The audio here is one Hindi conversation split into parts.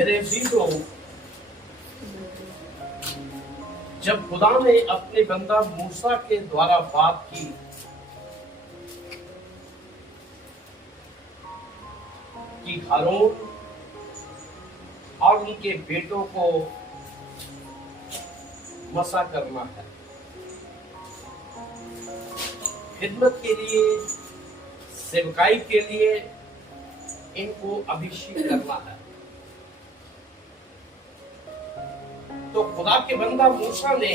मेरे अजीजों, जब खुदा ने अपने बंदा मूसा के द्वारा बात की कि हारून और उनके बेटों को मसा करना है, खिदमत के लिए, सेवकाई के लिए इनको अभिषेक करना है, तो खुदा के बंदा मूसा ने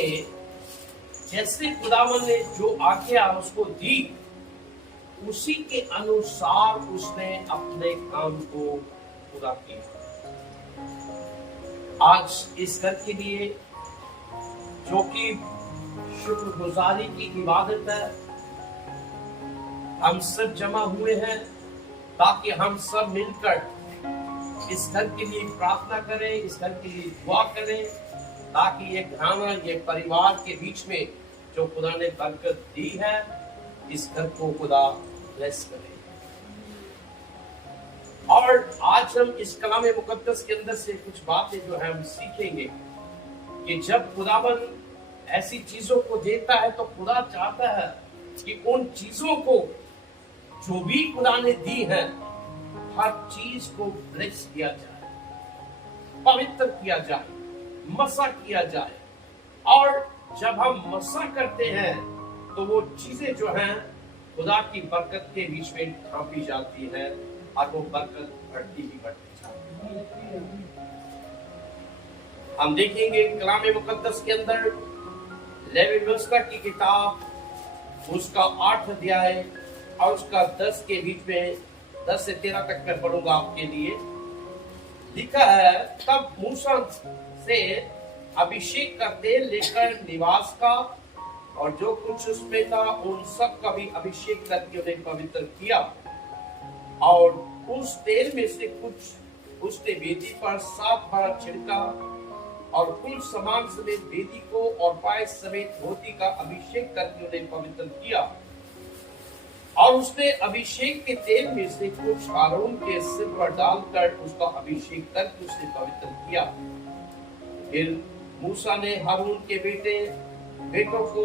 जैसे खुदावन ने जो आज्ञा उसको दी उसी के अनुसार उसने अपने काम को पूरा किया। आज इस घर के लिए जो कि शुक्रगुजारी की इबादत है, हम सब जमा हुए हैं ताकि हम सब मिलकर इस घर के लिए प्रार्थना करें, इस घर के लिए दुआ करें, ताकि ये घराना, ये परिवार के बीच में जो खुदा ने बरकत दी है, इस घर को खुदा ब्लेस करे। और आज हम इस कलाम मुकद्दस के अंदर से कुछ बातें जो है हम सीखेंगे कि जब खुदावन ऐसी चीजों को देता है तो खुदा चाहता है कि उन चीजों को जो भी खुदा ने दी है हर चीज को ब्लेस किया जाए, पवित्र किया जाए, मसा किया जाए। और जब हम मसा करते हैं तो वो चीजें जो हैं खुदा की बरकत के बीच में ढांपी जाती है और वो बरकत बढ़ती ही बढ़ती जाती है। हम देखेंगे कलाम मुकद्दस के अंदर लेवी व्यवस्था की किताब उसका 8 अध्याय और उसका 10 के बीच में 10 से 13 तक मैं पढ़ूंगा आपके लिए। लिखा है, तब मूसा से अभिषेक का तेल लेकर निवास का और जो कुछ उसमें था उन सब का भी अभिषेक करके उन्हें पवित्र किया, और उस तेल में से कुछ उसने वेदी पर 7 बार छिड़का और कुल सामान समेत वेदी को और पाए समेत धोती का अभिषेक करके उन्हें पवित्र किया। और उसने अभिषेक के तेल में से कुछ हारून के सिर पर डालकर उसका अभिषेक करके उसे पवित्र किया। फिर मूसा ने हारून के बेटों को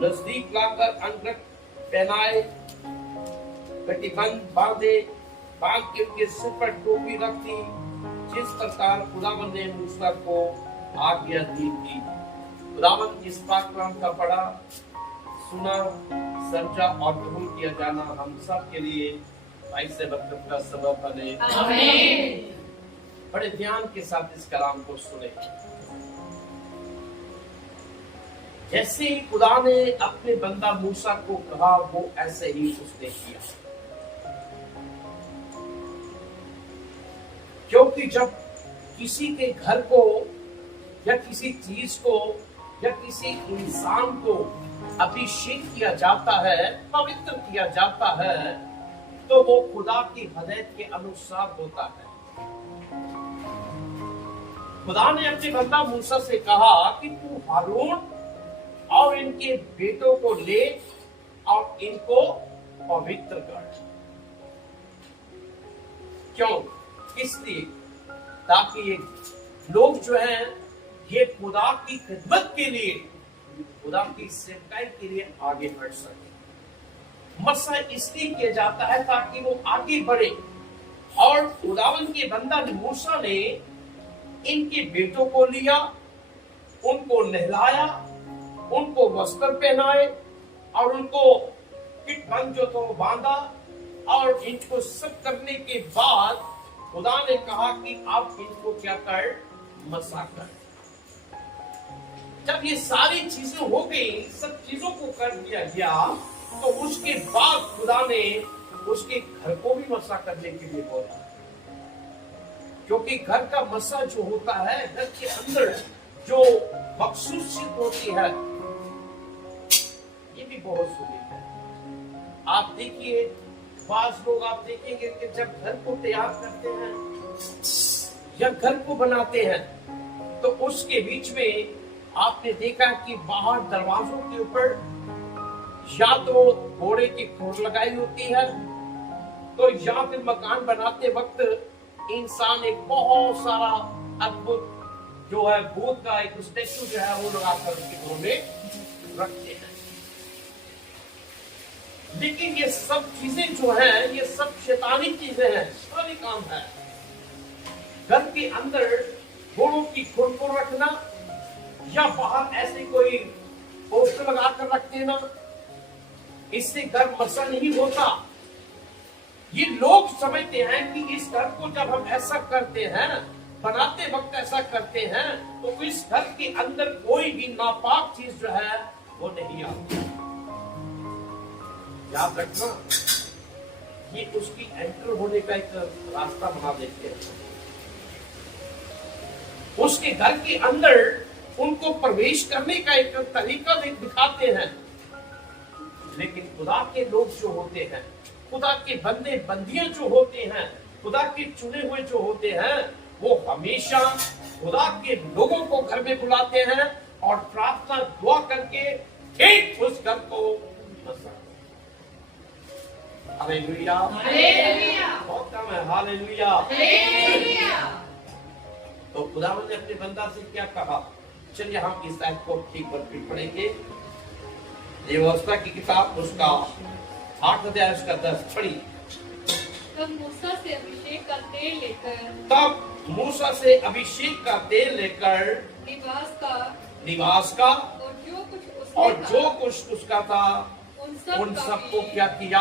नजदीक लाकर अंगरख पहनाए, कटिबंध बांध के उनके सिर पर टोपी रख दी, जिस प्रकार खुदावन ने मूसा को आज्ञा दी थी। खुदावन इस पाकलाम का पढ़ा, सुना, समझा और कबूल किया जाना हम सब के लिए भाई से बरकत का सबब बने। आमीन। बड़े ध्यान के साथ इस कलाम को सुने। जैसे खुदा ने अपने बंदा मूसा को कहा वो ऐसे ही उसने किया, क्योंकि जब किसी के घर को या किसी चीज को या किसी इंसान को अभिषेक किया जाता है, पवित्र किया जाता है, तो वो खुदा की हदायत के अनुसार होता है। खुदा ने अपने बंदा मूसा से कहा कि तू हारून और इनके बेटों को ले और इनको पवित्र कर। क्यों? इसलिए ताकि ये लोग जो हैं ये खुदा की खिदमत के लिए, खुदा की सेवकाई के लिए आगे बढ़ सके। मसा इसलिए किया जाता है ताकि वो आगे बढ़े। और खुदावन के बंदा मूसा ने इनके बेटों को लिया, उनको नहलाया, उनको वस्त्र पहनाए और उनको पिठबंध जो तो बांधा, और इनको सब करने के बाद खुदा ने कहा कि आप इनको क्या कर, मसा कर। जब ये सारी चीजें हो गई, सब चीजों को कर दिया गया, तो उसके बाद खुदा ने उसके घर को भी मसा करने के लिए बोला, क्योंकि घर का मसा जो होता है, घर के अंदर जो मखसूसियत होती है, ये भी बहुत जरूरी है। आप देखिए, बाज लोग आप देखेंगे कि जब घर को तैयार करते हैं या घर को बनाते हैं, तो उसके बीच में आपने देखा कि बाहर दरवाजों के ऊपर या तो घोड़े की खोर लगाई होती है, तो या फिर मकान बनाते वक्त इंसान एक बहुत सारा अद्भुत जो है भूत का एक स्टेचू जो है वो लगाकर उसके घरों में रखते हैं। लेकिन ये सब चीजें जो है ये सब शैतानी चीजें हैं, शैतानी काम है। घर के अंदर घोड़ों की खुर को रखना या बाहर ऐसे कोई पोस्टर लगाकर रख देना, इससे घर मसा नहीं होता। ये लोग समझते हैं कि इस घर को जब हम ऐसा करते हैं, बनाते वक्त ऐसा करते हैं, तो इस घर के अंदर कोई भी नापाक चीज जो है वो नहीं आती। याद रखना, ये उसकी एंटर होने का एक रास्ता बना देते हैं। उसके घर के अंदर उनको प्रवेश करने का एक तरीका दिखाते हैं। लेकिन खुदा के लोग जो होते हैं, खुदा के बंदे बंदियां जो होते हैं, खुदा के चुने हुए जो होते हैं, वो हमेशा खुदा के लोगों को घर में बुलाते हैं और प्रार्थना दुआ करके ठीक उस घर को हालेलुया, बहुत कम है हालेलुया। तो खुदावंद ने अपने बंदा से क्या कहा? चलिए हम इस आयत को ठीक पर फिर पढ़ेंगे। व्यवस्था की किताब उसका 8 अध्याय उसका 10 पढ़ी। तब मूसा से अभिषेक का तेल लेकर निवास का और जो कुछ उसका था उन सबको क्या किया?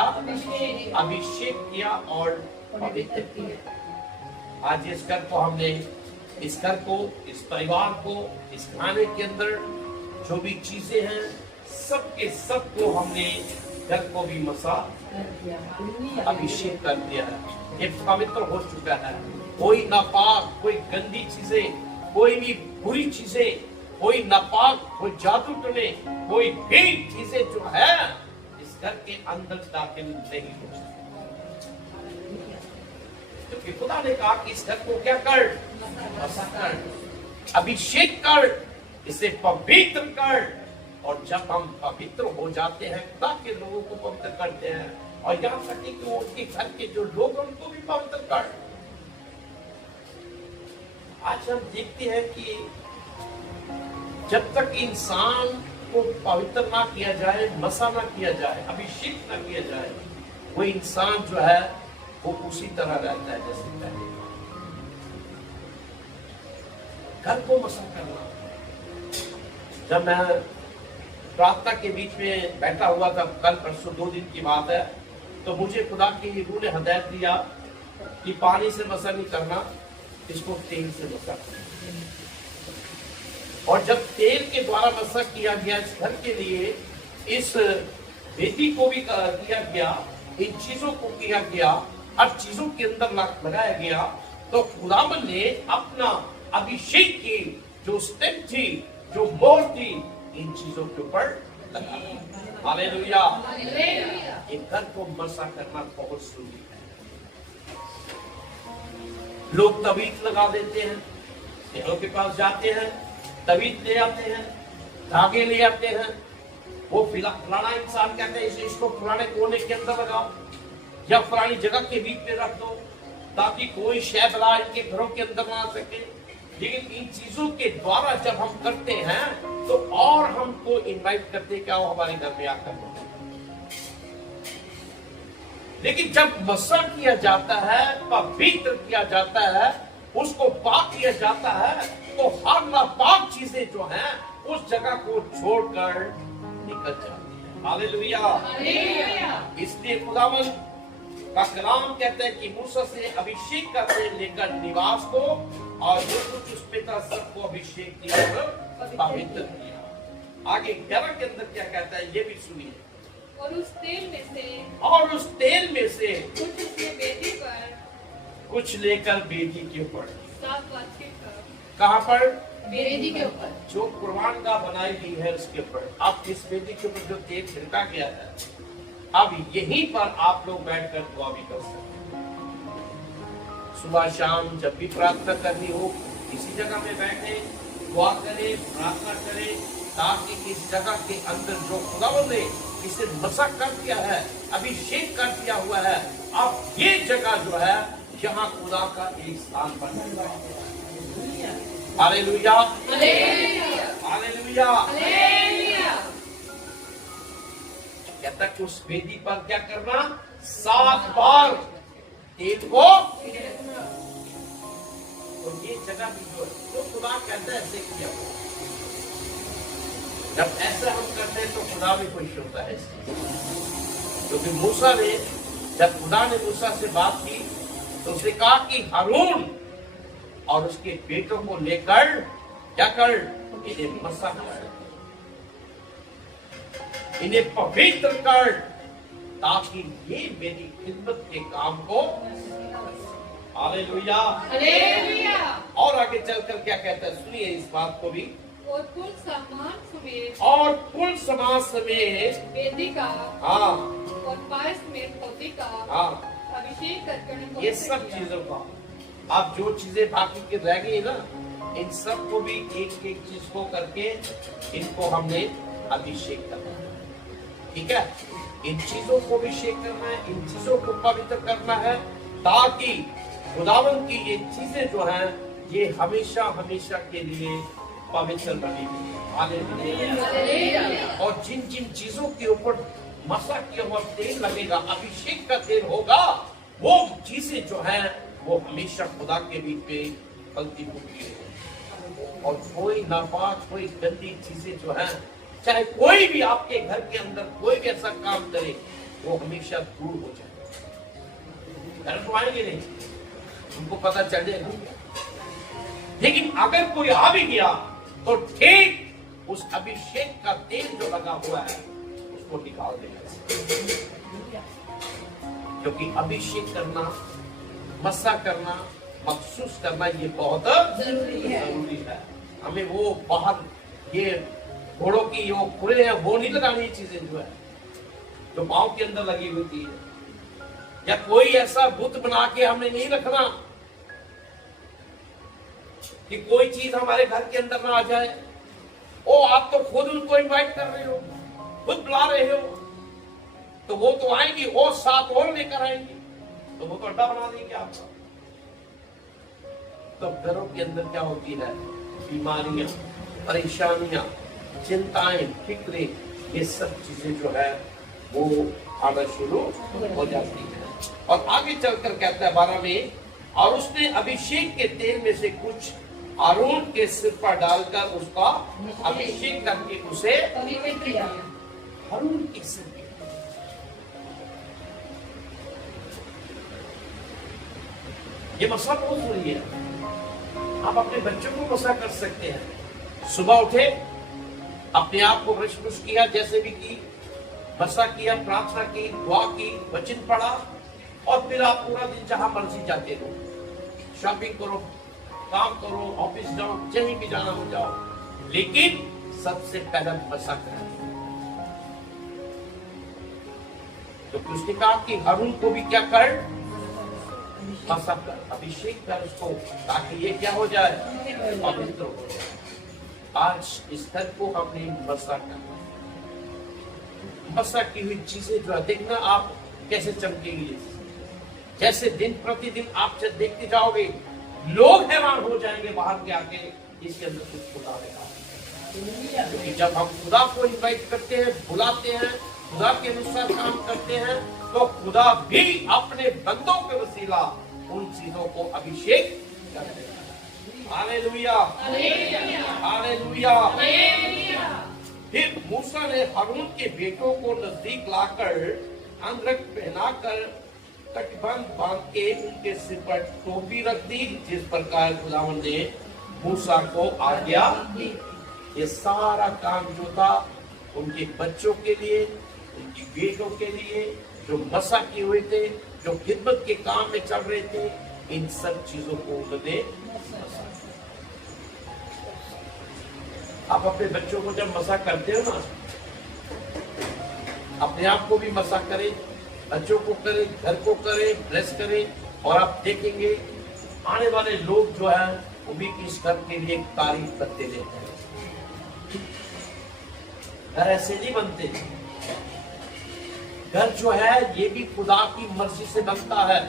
अभिषेक किया और पवित्र किया। आज इस घर को हमने, इस घर को, इस परिवार को, इस खाने के अंदर जो भी चीजें हैं सबके सबको हमने घर को भी मसा अभिषेक कर दिया है। ये पवित्र हो चुका है। कोई नापाक, कोई गंदी चीजें, कोई भी बुरी चीजें, कोई नापाक, कोई जादू टोने, कोई भी चीजें जो है इस घर के अंदर दाखिल नहीं हो सकती। क्योंकि खुदा ने कहा कि इस घर को क्या कर? मसा कर, अभिषेक कर, इसे पवित्र कर। और जब हम पवित्र हो जाते हैं, खुदा के लोगों को पवित्र करते हैं और यहाँ तक कि उनके घर के जो लोग उनको भी पवित्र कर। आज हम देखते हैं कि जब तक इंसान को पवित्र ना किया जाए, मसा ना किया जाए, अभिषेक ना किया जाए, वो इंसान जो है वो उसी तरह रहता है जैसे पहले। घर को मसा करना। जब मैं प्रार्थना के बीच में बैठा हुआ था, कल परसों 2 दिन की बात है, तो मुझे खुदा की रूह ने हदायत दिया कि पानी से मसा नहीं करना, इसको तेल से मसा करना। और जब तेल के द्वारा मसा किया गया इस घर के लिए, इस वेदी को भी किया गया, इन चीजों को किया गया, हर चीजों के अंदर लगाया गया, तो खुदावन ने अपना अभिषेक की जो स्टेप थी, जो मोहर थी, इन चीजों के ऊपर लगा। हालेलुया। एक घर को मसा करना बहुत जरूरी है। लोग तवीज लगा देते हैं, सेठों के पास जाते हैं, तवीज ले आते हैं, धागे ले आते हैं। वो फलाना इंसान कहते हैं इसको फलाने कोने के अंदर लगाओ या फलानी जगह के बीच में रख दो ताकि कोई शय बला इनके घरों के अंदर ना आ सके। लेकिन इन चीजों के द्वारा जब हम करते हैं तो और हमको इनवाइट करते क्या वो हमारे घर में आकर। लेकिन जब मसा किया जाता है, पवित्र किया जाता है, उसको पाक किया जाता है, तो हर नापाक चीजें जो हैं उस जगह को छोड़कर निकल जाती है। हालेलुया। इसलिए खुदावन का कलाम कहता है कि मूसा से अभिषेक का तेल लेकर निवास को और जो कुछ उसमें था सबको अभिषेक किया और पवित्र किया। आगे 11 के अंदर क्या कहता है ये भी सुनिए। और उस तेल में से कुछ उसने वेदी पर, कुछ लेकर वेदी के ऊपर, कहाँ पर? वेदी के ऊपर, जो कुर्बान का बनाई गई है उसके ऊपर। अब इस वेदी के ऊपर जो तेल छिड़का गया है, अब यहीं पर आप लोग बैठकर दुआ भी कर सकते हैं। सुबह शाम जब भी प्रार्थना करनी हो, इसी जगह में बैठे दुआ करें, प्रार्थना करें, ताकि इस जगह के अंदर जो खुदावंद ने इसे मसा कर दिया है, अभिषेक कर दिया हुआ है, अब ये जगह जो है जहां खुदा का एक स्थान बन गया। Hallelujah, hallelujah. कहता है उस वेदी पर क्या करना, 7 बार तेल को, तो ये जगह भी जो खुदा कहता है ऐसे किया। जब ऐसा हम करते हैं तो खुदा भी खुश होता है। क्योंकि मूसा ने, जब खुदा ने मूसा से बात की तो उसने कहा कि हारून और उसके बेटों को लेकर क्या कर, इन्हें मसा कर, इन्हें पवित्र कर, ताकि ये मेरी खिदमत के काम को, हालेलुया, और आगे चलकर क्या कहता है, सुनिए इस बात को भी। और कुल समाज समेत वेदी का, हाँ, और पाए समेत पोती का, हाँ, अभिषेक करके, ये सब चीजों का, अब जो चीजें बाकी की रह गई ना, इन सब को भी एक एक चीज को करके इनको हमने अभिषेक करना है। ठीक है, इन चीजों को अभिषेक करना है, इन चीजों को पवित्र करना है, ताकि खुदावन की ये चीजें जो हैं ये हमेशा हमेशा के लिए पवित्र बनेगी। हालेलुया। और जिन जिन चीजों के ऊपर मसा किया हुआ तेल लगेगा, अभिषेक का तेल होगा, वो चीजें जो हैं वो हमेशा खुदा के बीच में फलती फूलती है। और कोई नापाक, कोई गंदी चीजें जो हैं, चाहे कोई भी आपके घर के अंदर कोई भी ऐसा काम करे, वो हमेशा दूर हो जाए। घर तो आएंगे नहीं, उनको पता चल जाएगा। लेकिन अगर कोई आ भी गया तो ठीक उस अभिषेक का तेल जो लगा हुआ है उसको निकाल देगा। क्योंकि अभिषेक करना, मसा करना, महसूस करना ये बहुत जरूरी है। हमें वो बाहर ये घोड़ों की वो खुले हैं वो नहीं लगानी, चीजें जो है जो पाँव के अंदर लगी होती है, या कोई ऐसा बुत बना के हमने नहीं रखना कि कोई चीज हमारे घर के अंदर ना आ जाए। ओ आप तो खुद उनको इनवाइट कर रहे हो, खुद बुला रहे हो, तो वो तो आएंगी और 7 और लेकर आएंगी, तो वो तो अड्डा बना देंगे आपका। तो घरों के अंदर क्या होती है, बीमारियां, परेशानियां, चिंताएं, फिक्रे, ये सब चीजें जो है वो आना शुरू हो जाती है। और आगे चलकर कहता है 12 में, और उसने अभिषेक के तेल में से कुछ हारून के सिर पर डालकर उसका अभिषेक करके उसे हारून के सिर पे, ये मसा बहुत जरूरी है। आप अपने बच्चों को मसा कर सकते हैं। सुबह उठे, अपने आप को ब्रश ब्रश किया, जैसे भी की, मसा किया, प्रार्थना की, दुआ की, वचन पढ़ा, और फिर आप पूरा दिन जहां मर्जी जाते हो, शॉपिंग करो, काम करो, ऑफिस जाओ, कहीं भी जाना हो जाओ, लेकिन सबसे पहले मसा करें। तो उसने कहा कि हारून को भी क्या कर, मसा कर, अभिषेक कर उसको, ताकि ये क्या हो जाए, पवित्र हो जाए। आज इस घर को हमने मसा करना, मसा की हुई चीजें जो है, देखना आप कैसे चमकेंगी। जैसे दिन प्रतिदिन आप जब देखते जाओगे, लोग हैरान हो जाएंगे बाहर के आके, इसके अंदर कुछ खुदा है। क्योंकि जब हम खुदा को इनवाइट करते हैं, बुलाते हैं, खुदा के अनुसार काम करते हैं, तो खुदा भी अपने बंदों के वसीला उन चीजों को अभिषेक करते हैं। Hallelujah, hallelujah. फिर मूसा ने हारून के बेटों को नजदीक लाकर अंगरख पहनाकर कटबंध बांध के उनके सिर पर टोपी रख दी, जिस प्रकार खुदावंद ने मूसा को आज्ञा दी। ये सारा काम जो था उनके बच्चों के लिए, उनकी बेटों के लिए, जो मसा किए हुए थे, जो खिदमत के काम में चल रहे थे, इन सब चीजों को उन्होंने मसा। आप अपने बच्चों को जब मसा करते हो ना, अपने आप को भी मसा करें, बच्चों को करें, घर को करें, ब्लेस करें, और आप देखेंगे आने वाले लोग जो है वो भी इस घर के लिए तारीफ करते रहते हैं। घर ऐसे नहीं बनते, घर जो है ये भी खुदा की मर्जी से बनता है।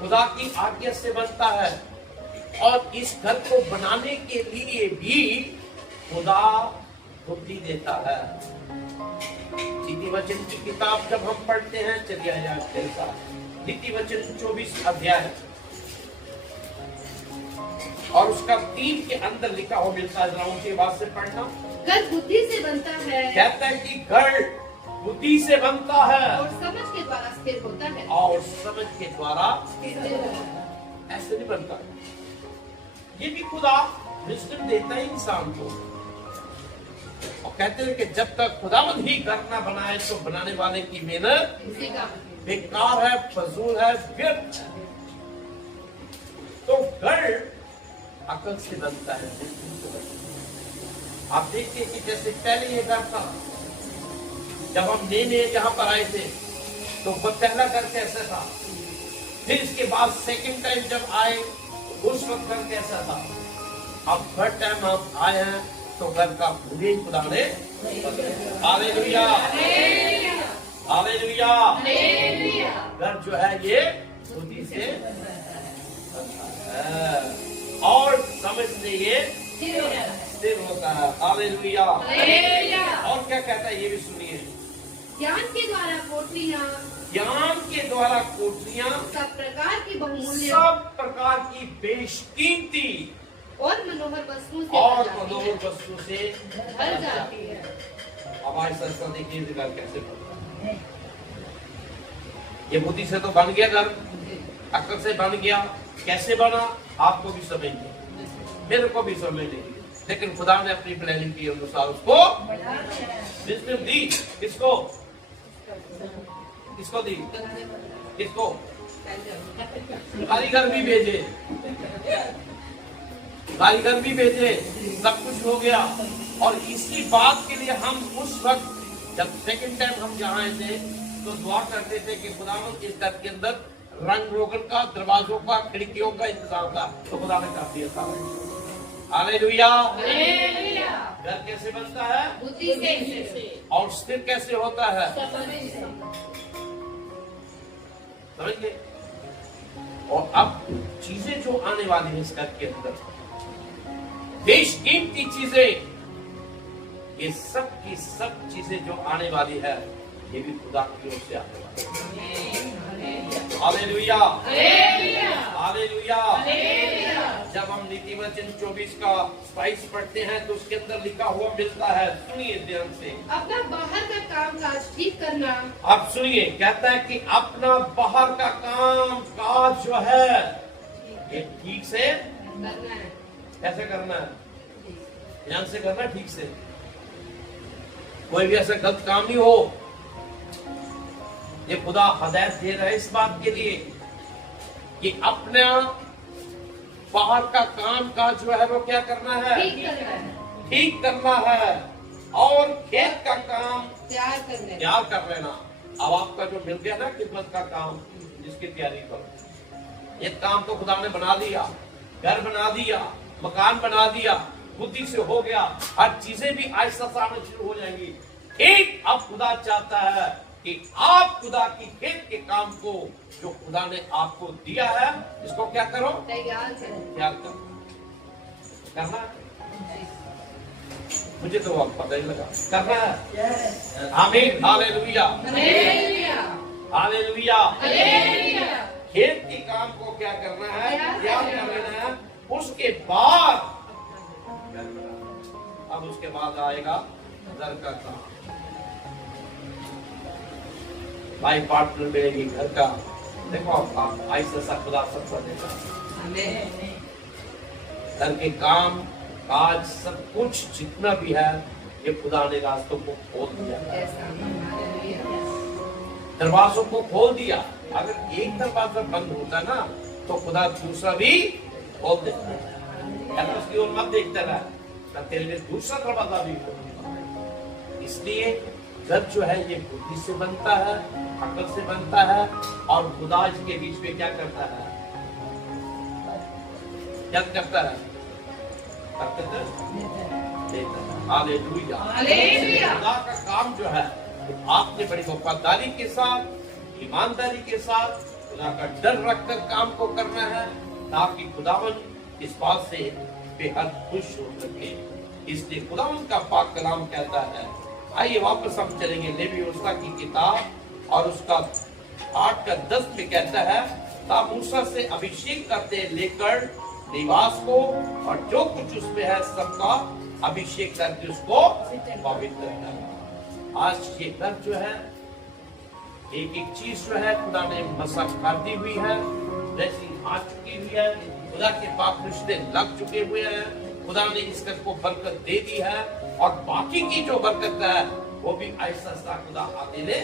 खुदा की आज्ञा से बनता है, और इस घर को बनाने के लिए भी खुदा बुद्धि देता है। नीति वचन की किताब जब हम पढ़ते हैं, चलिए आइए नीति वचन 24 अध्याय और उसका 3 के अंदर लिखा हो मिलता है। जरा उनके बाद से पढ़ना। घर बुद्धि से बनता है, कहता है कि घर बुद्धि से बनता है और समझ के द्वारा स्थिर होता है, और समझ के द्वारा स्थिर होता है। ऐसे नहीं बनता। ये भी खुदा विजडम देता है इंसान को, और कहते हैं कि जब तक खुदावंद ही घर ना बनाए तो बनाने वाले की मेहनत बेकार है, फजूल है, व्यर्थ है। तो घर अकल से बनता है, आप देखिए कि जैसे पहले ये घर था, जब हम नए नए यहाँ पर आए थे तो वो पहला घर कैसा था, फिर इसके बाद सेकंड टाइम जब आए उस वक्त घर कैसा था, अब थर्ड टाइम हम आए हैं तो घर का पूरे खुदा ने हालेलुया हालेलुया घर जो है ये बुद्धि से और समझ से ये स्थिर होता है। हालेलुया। और क्या कहता है ये भी सुनिए। ज्ञान के द्वारा कोठरियाँ, ज्ञान के द्वारा कोठरियाँ सब प्रकार की बहुमूल्य, सब प्रकार की बेशकीमती और मनोहर वस्तुओं से भर जाती है। अब ऐसा देखिए घर कैसे बनता है। ये बुद्धि से तो बन गया घर, अकल से बन गया। कैसे बना आपको भी समझ नहीं, मेरे को भी समझ नहीं, लेकिन खुदा ने अपनी प्लानिंग के अनुसार उसको विजडम दी। किसको किसको दी? किसको? कारीगर भी भेजे, कारीगर भी भेजे, सब कुछ हो गया। और इसी बात के लिए हम उस वक्त जब सेकंड टाइम हम यहाँ आए थे तो दुआ करते थे कि खुदावंद इस घर के अंदर रंग रोगन का, दरवाजों का, खिड़कियों का इंतजाम था, तो खुदा ने कर दिया था। हालेलुया। घर कैसे बनता है? बुद्धि से। और स्थिर कैसे होता है? समझिए। और अब चीजें जो आने वाली है इस घर के अंदर, बेशकीमती चीजें, ये सब की सब चीजें जो आने वाली है ये भी खुदा की ओर से आने वाली है। Hallelujah hallelujah. जब हम नीति वचन 24 का 22 पढ़ते हैं तो उसके अंदर लिखा हुआ मिलता है, सुनिए ध्यान से। अपना बाहर का काम काज ठीक करना। अब सुनिए, कहता है कि अपना बाहर का काम काज जो है ये ठीक से करना है। कैसे करना है? ध्यान से करना, ठीक से। कोई भी ऐसा गलत काम नहीं हो। ये खुदा हदायत दे रहा है इस बात के लिए कि अपना बाहर का काम काज जो है वो क्या करना है? ठीक करना है। और खेत का काम तैयार कर लेना। अब आपका जो मिल गया ना खिदमत का काम, जिसकी तैयारी करो, ये काम तो खुदा ने बना दिया, घर बना दिया, मकान बना दिया, बुद्धि से हो गया, हर चीजें भी आहिस्ता से आना शुरू हो जाएंगी। ठीक अब खुदा चाहता है कि आप खुदा की खेत के काम को जो खुदा ने आपको दिया है इसको क्या करो? तैयार करो। करना है? मुझे तो अब पता ही लगा करना है। आमीन। Hallelujah hallelujah. खेत के काम को क्या करना है? तैयार कर लेना है। उसके बाद अब उसके बाद आएगा घर का काम। भाई पार्टनर मिलेगी घर का। देखो आप ऐसा सा खुदा सब कर देगा। घर के काम काज सब कुछ जितना भी है ये खुदा ने रास्तों को खोल दिया, दरवाजों को खोल दिया। अगर एक दरवाजा बंद होता ना तो खुदा दूसरा भी खोल देता है। उसकी ओर मत देखता रहा, तेरे लिए दूसरा दरवाजा भी खोल। इसलिए घर जो है ये बुद्धि से बनता है, अकल से बनता है, और खुदा के बीच में क्या करता है? क्या करता है? हालेलुया। खुदा का काम जो है आपने बड़ी वफादारी के साथ ईमानदारी के साथ खुदा का डर रखकर काम को करना है, ताकि खुदावन इस बात से बेहद खुश हो सके। इसलिए खुदावन का पाक कलाम कहता है, आइए वापस हम चलेंगे लेवी व्यवस्था की किताब और उसका 8:10 में कहता है, तब मूसा से अभिषेक करते लेकर निवास को और जो कुछ उसमें है सबका अभिषेक करके उसको पवित्र करना। आज ये घर जो है, एक एक चीज जो है खुदा ने मसक कर दी हुई है, ड्रेसिंग आ चुकी हुई है, खुदा के पाक रिश्ते लग चुके हुए हैं, खुदा ने इस घर को बरकत दे दी है और बाकी की जो बरकत है वो भी ऐसा सा खुदा आते ले,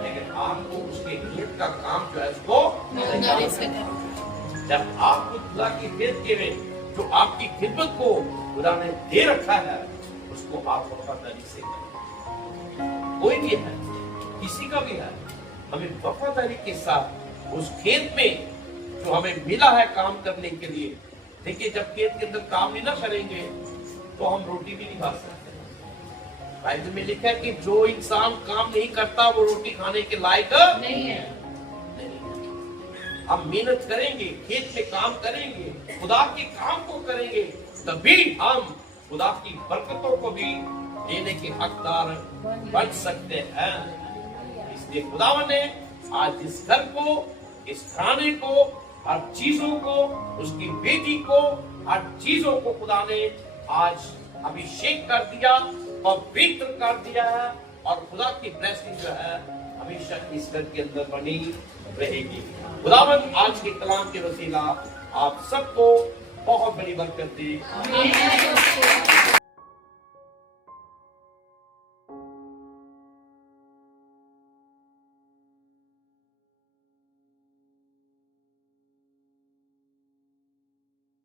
लेकिन आपको उसके खेत का काम जो है उसको जब आपको खुदा की खेत के में जो आपकी खिदमत को खुदा ने दे रखा है उसको आप वफादारी से करें। कोई भी है, किसी का भी है, हमें वफादारी के साथ उस खेत में जो हमें मिला है काम करने के लिए। देखिए, जब खेत के अंदर काम नहीं ना करेंगे तो हम रोटी भी नहीं खा सकते। बाइबल में लिखा है कि जो इंसान काम नहीं करता वो रोटी खाने के लायक नहीं है। हम मेहनत करेंगे, खेत में काम करेंगे, खुदा के काम को करेंगे, तभी हम खुदा की बरकतों को भी देने के हकदार बन सकते हैं। इसलिए खुदावन ने आज इस घर को, इस खाने को, हर चीजों को, उसकी बेटी को, हर चीजों को खुदा ने आज अभिषेक कर दिया, पवित्र कर दिया है और खुदा की ब्लेसिंग जो है हमेशा इस घर के अंदर बनी रहेगी। खुदावन आज के कलाम के वसीला आप सबको बहुत बड़ी बरकत दे।